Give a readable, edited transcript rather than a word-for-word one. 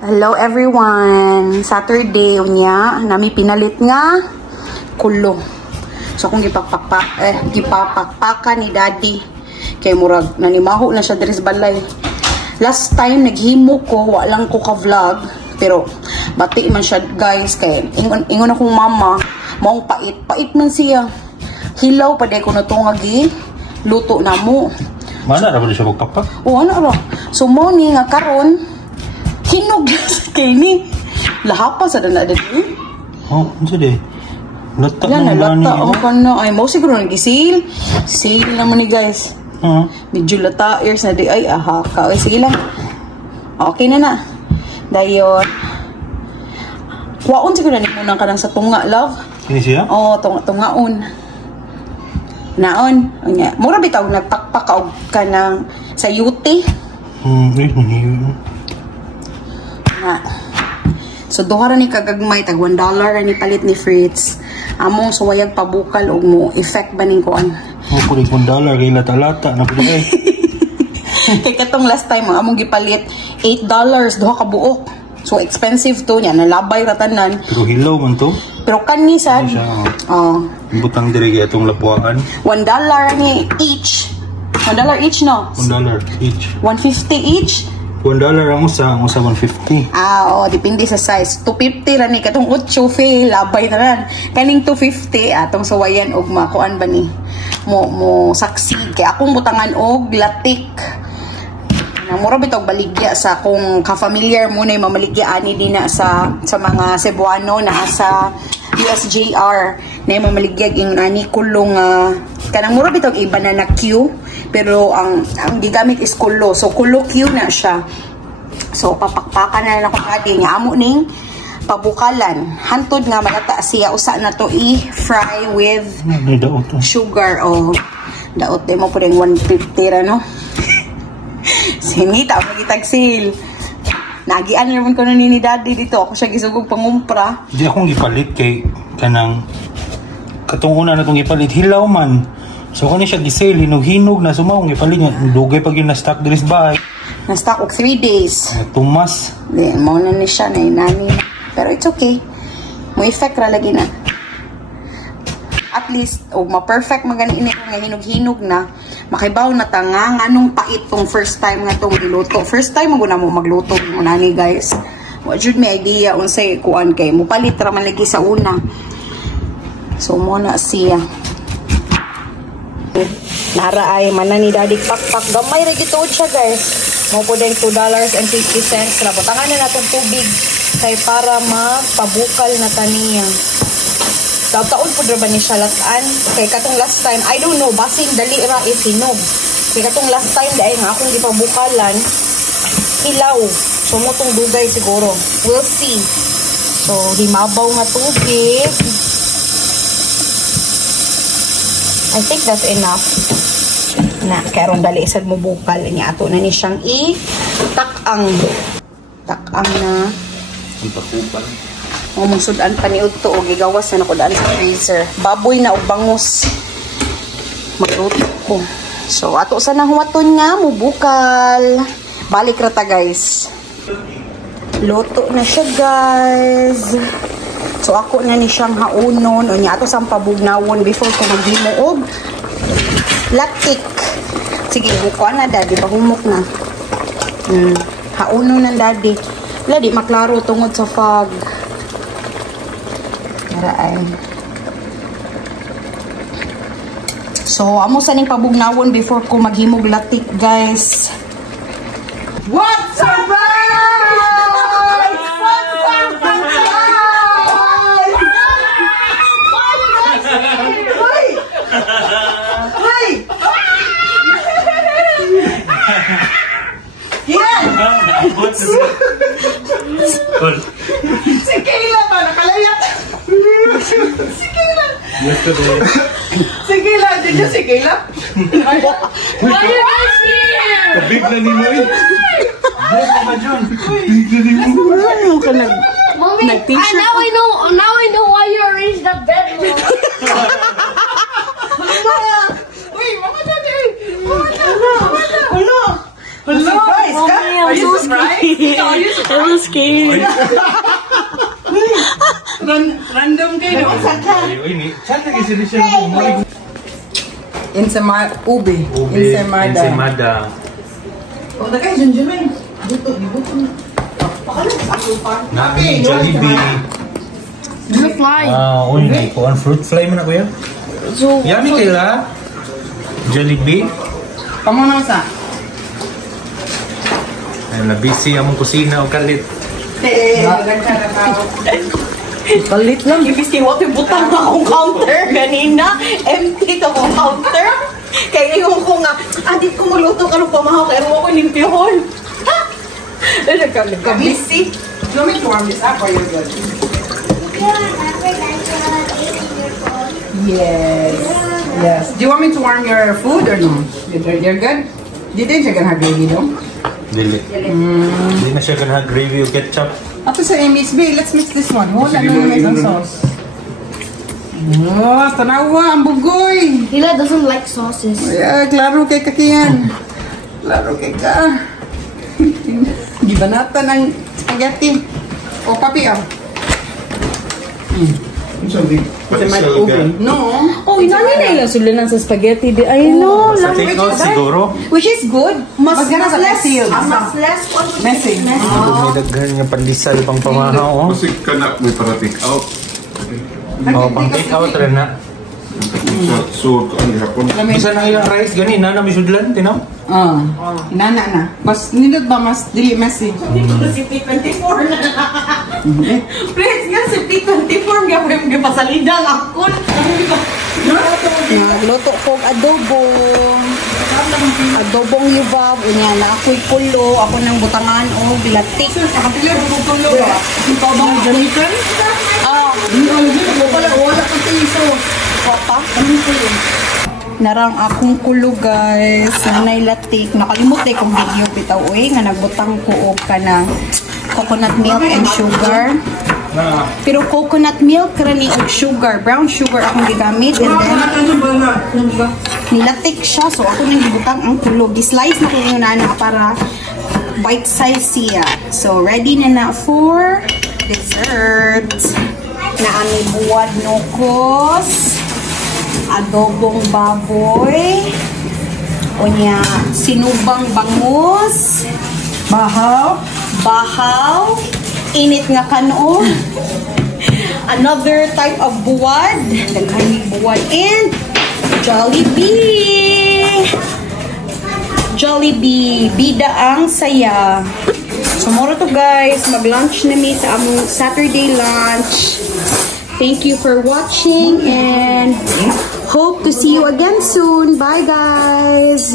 Hello everyone! Saturday unya, nami pinalit nga kulo. So akong gipapakpakan ni daddy. Kay murag nanimaho na siya diri sa balay. Last time naghimo ko, wa lang ko ka-vlog, pero bati man siya guys kay ingon akong mama, maong pait man siya. Hilaw pa day ko na to nga luto na mo. Mana ra ba siya magpapak? Oo, ano ra. So mo ni nga karon hinog kay ni lahapa sa dana dito. Oh, unsa de? Lata na lata o kana ay mo siguro nagisil. Sil naman ni guys. Medyo lata ears na di ay aha ka. Sige lang. Okay na. Dayon. Kuwaon siguro ni muna ka lang sa tunga, love. Kini siya? Oh, tungaon. Naon. Unya. Mura bitaw nagpakpak og kanang sa yuti. So duha ra ni kagagmay tag $1 ra ni palit ni Fritz. Among suwayag pabukal og mo effect ba ning kuan. Mo pud $1 kay lata-lata na pud kay. Kay katong last time among gipalit $8 duha ka buok. So expensive to nya nalabay ra tanan. Pero hilaw man to. Pero kani sad. Oh. Butang diri kay atong lapuan. $1 ni each. $1 each no? $1 each. 150 each. $1 ang usa 150. Depende sa size. 250 ra ni katong 8 fe labay na ran. Kaning 250 atong suwayan og makuan ba ni mo saksi kay akong butangan og latik. Na mura bitog baligya sa kung ka-familiar mo na mamaligya ani din na sa mga Cebuano na sa USJR na mamaligya ing ani kulong kanang mura bitog iba na Q. Pero ang gigamit is kulo. So kulo Q na siya. So papakpakan na lang ako kadi nga amo ning pabukalan. Hantod nga malata siya usa na to i-fry with sugar o daot mo pud 150 ra no. Sinita ako gitagsil. Nagian naman ko ni daddy dito. Ako siya gisugog pangumpra. Di akong gipalit kay kanang katong una na tong gipalit hilaw man. So kani siya gisale hinog-hinog na sumawong ipalit nga dugay pag yun na stock diri sa bahay. Na stock og 3 days. Tumas. Di mo na ni siya na inani. Pero it's okay. Mo effect ra lagi na. At least ma-perfect magani ini nga hinog-hinog na. Makibaw na ta nga nganong pait tong first time nga tong giluto. First time mo na mo magluto mo nani guys. Wa jud may idea unsay kuan kay mo palit ra man lagi sa una. So mo na siya. Nara ay mana ni daddy pakpak gamay ra gituod siya guys. Mo po din $2.50 ra butangan na natong tubig kay para mapabukal na taniya. Taon po ba ni siya latan kay katong last time I don't know basing dali ra is hinog. Kay katong last time dai nga akong gipabukalan hilaw. So mo tong dugay siguro. We'll see. So himabaw nga tubig. I think that's enough. Na karon dali sad mo bukal niya ato na ni siyang takang na Ipakupal. o magsudan pa ni udto o gigawas na ako daan sa freezer. Baboy na og bangus. Magluto ko. So ato sa nahuwaton nga mo bukal. Balik ra ta guys. Luto na siya guys. So ako na ni siyang haunon o niya ato sang pabugnawon before ko maghimo og latik. Sige, bukuan na daddy, pahumok na. Haunon na daddy. Wala di maklaro tungod sa fog. Naraan. So amo sa ning pabugnawon before ko maghimog latik guys. What's up? Si Kayla ba? Nakalayat? Si Kayla. Yesterday. Si Kayla. Did you see Kayla? Why are you guys here? Kabig na ni mo eh. Yes, Mama John. Kabig na ni mo. Ano ka Mommy, nag-t-shirt? now I know why you arranged the bedroom. Uy, Mama Daddy. Mama Daddy. Hello. Surprise ka? Are you surprised? It was scary. Random kayo. Saan nag-isili siya ng umay? Ubi. Ensaymada. O, nakay, Junjun. Buto. Nami, Jollibee. The fly. Uy, kuhan fruit fly mo na kuya? So, Yummy kaya? Jollibee? Kamu na sa? Ay, nabisi among kusina o kalit. Palit lang. Ibig what yung butang akong counter kanina. Empty to akong counter. Kaya yung ko nga, di ko maluto ka nung pamahaw. Kaya mo ko nimpihon. Nagka-busy. Do you want me to warm this up or you're good? Yes. Do you want me to warm your food or no? You're good? Do you think you're gonna have gravy though? Dili. Hindi na siya gonna gravy o ketchup. Ato sa Miss B, let's mix this one. Wala na yung may sauce. Oh, tanawa, ang bugoy. Hila doesn't like sauces. Yeah, klaro kay kakiyan. Klaro kay ka. Gibanatan ng spaghetti. O, papi, oh. No. Oh, inani na ilang sulunan sa spaghetti. I know. Sa take-out siguro. Which is good. Mas Mas less. less. Messy. May daghan nga pandisal pang pamahaw. Kasi ka na may para take out. Pang take-out rin na. So, ang hapon. Bisa na yung rice ganin na misudlan, tinaw? Inana na. Mas, nindot ba mas dili messy? Si P24 na. Please, nga si P24 nga pa yung pasalidang ako. Luto ko adobo. Adobong yubab. Unya na ako'y kulo. Ako ng butangan o bilatik. Nakapila ko kulo. Ikaw bang janikan? Wala ko tiso. Papa? Anong kulo? Narang akong kulo guys. Nanay latik. Nakalimot na kong video bitaw. Uy, nga nagbutang ko og ka ng coconut milk and sugar. Pero coconut milk rani og sugar. Brown sugar akong gigamit. And then, nilatik siya. So, ako nang gibutang ang kulo. Gislice na ko yung nana para bite size siya. So, ready na na for dessert. Naami buwad nukos. Adobong baboy. Unya, sinubang bangus. Bahaw. Init nga kanon. Another type of buwad. Daghang buwad. And Jollibee. Bida ang saya. So, moro to guys. Mag-lunch na mi sa among Saturday lunch. Thank you for watching and hope to see you again soon. Bye guys!